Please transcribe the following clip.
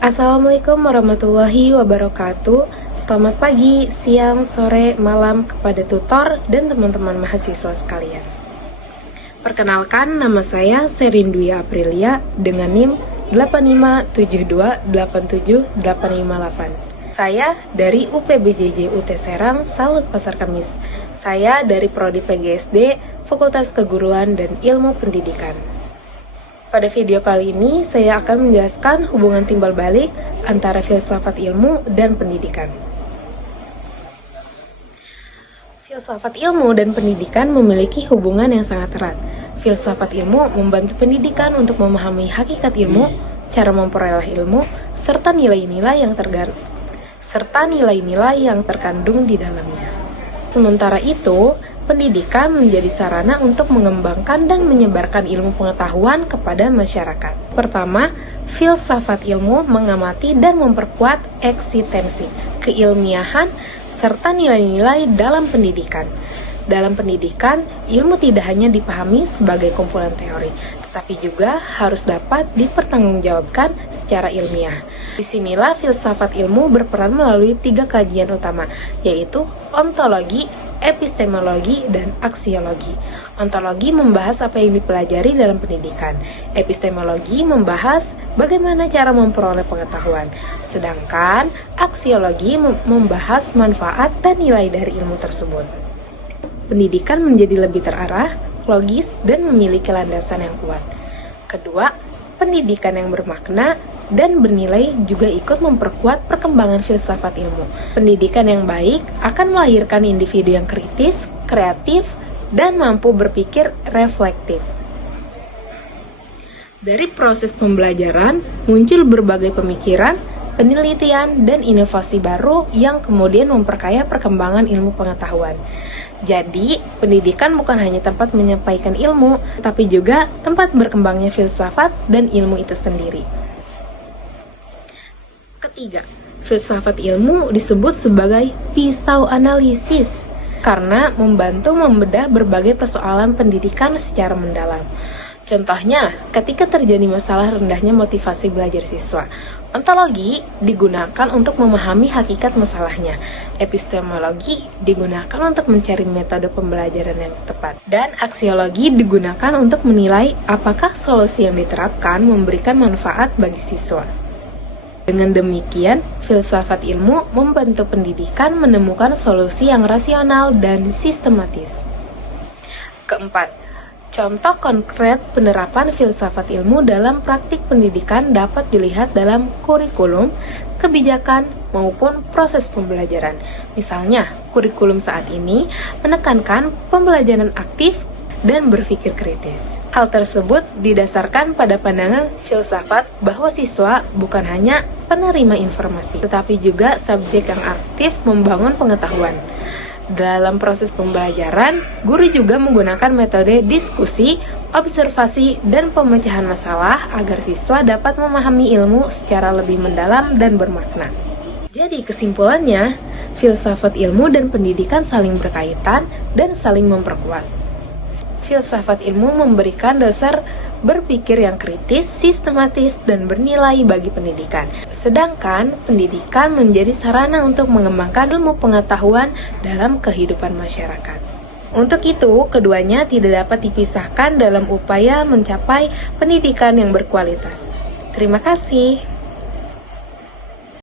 Assalamualaikum warahmatullahi wabarakatuh. Selamat pagi, siang, sore, malam kepada tutor dan teman-teman mahasiswa sekalian. Perkenalkan, nama saya Serin Dwi Aprilia dengan NIM 857287858. Saya dari UPBJJ UT Serang, Salut Pasar Kamis. Saya dari Prodi PGSD, Fakultas Keguruan dan Ilmu Pendidikan. Pada video kali ini, saya akan menjelaskan hubungan timbal balik antara filsafat ilmu dan pendidikan. Filsafat ilmu dan pendidikan memiliki hubungan yang sangat erat. Filsafat ilmu membantu pendidikan untuk memahami hakikat ilmu, cara memperoleh ilmu, serta nilai-nilai yang terkandung di dalamnya. Sementara itu, pendidikan menjadi sarana untuk mengembangkan dan menyebarkan ilmu pengetahuan kepada masyarakat. Pertama, filsafat ilmu mengamati dan memperkuat eksistensi, keilmiahan, serta nilai-nilai dalam pendidikan. Dalam pendidikan, ilmu tidak hanya dipahami sebagai kumpulan teori, tetapi juga harus dapat dipertanggungjawabkan secara ilmiah. Disinilah filsafat ilmu berperan melalui 3 kajian utama, yaitu ontologi, epistemologi, dan aksiologi. Ontologi membahas apa yang dipelajari dalam pendidikan. Epistemologi membahas bagaimana cara memperoleh pengetahuan. Sedangkan aksiologi membahas manfaat dan nilai dari ilmu tersebut. Pendidikan menjadi lebih terarah, logis, dan memiliki landasan yang kuat. Kedua, pendidikan yang bermakna dan bernilai juga ikut memperkuat perkembangan filsafat ilmu. Pendidikan yang baik akan melahirkan individu yang kritis, kreatif, dan mampu berpikir reflektif. Dari proses pembelajaran, muncul berbagai pemikiran, penelitian, dan inovasi baru yang kemudian memperkaya perkembangan ilmu pengetahuan. Jadi, pendidikan bukan hanya tempat menyampaikan ilmu, tapi juga tempat berkembangnya filsafat dan ilmu itu sendiri. Ketiga, filsafat ilmu disebut sebagai pisau analisis karena membantu membedah berbagai persoalan pendidikan secara mendalam. Contohnya, ketika terjadi masalah rendahnya motivasi belajar siswa, ontologi digunakan untuk memahami hakikat masalahnya. Epistemologi digunakan untuk mencari metode pembelajaran yang tepat. Dan aksiologi digunakan untuk menilai apakah solusi yang diterapkan memberikan manfaat bagi siswa. Dengan demikian, filsafat ilmu membantu pendidikan menemukan solusi yang rasional dan sistematis. Keempat, contoh konkret penerapan filsafat ilmu dalam praktik pendidikan dapat dilihat dalam kurikulum, kebijakan, maupun proses pembelajaran. Misalnya, kurikulum saat ini menekankan pembelajaran aktif dan berpikir kritis. Hal tersebut didasarkan pada pandangan filsafat bahwa siswa bukan hanya penerima informasi, tetapi juga subjek yang aktif membangun pengetahuan. Dalam proses pembelajaran, guru juga menggunakan metode diskusi, observasi, dan pemecahan masalah agar siswa dapat memahami ilmu secara lebih mendalam dan bermakna. Jadi kesimpulannya, filsafat ilmu dan pendidikan saling berkaitan dan saling memperkuat. Filsafat ilmu memberikan dasar berpikir yang kritis, sistematis, dan bernilai bagi pendidikan. Sedangkan pendidikan menjadi sarana untuk mengembangkan ilmu pengetahuan dalam kehidupan masyarakat. Untuk itu, keduanya tidak dapat dipisahkan dalam upaya mencapai pendidikan yang berkualitas. Terima kasih.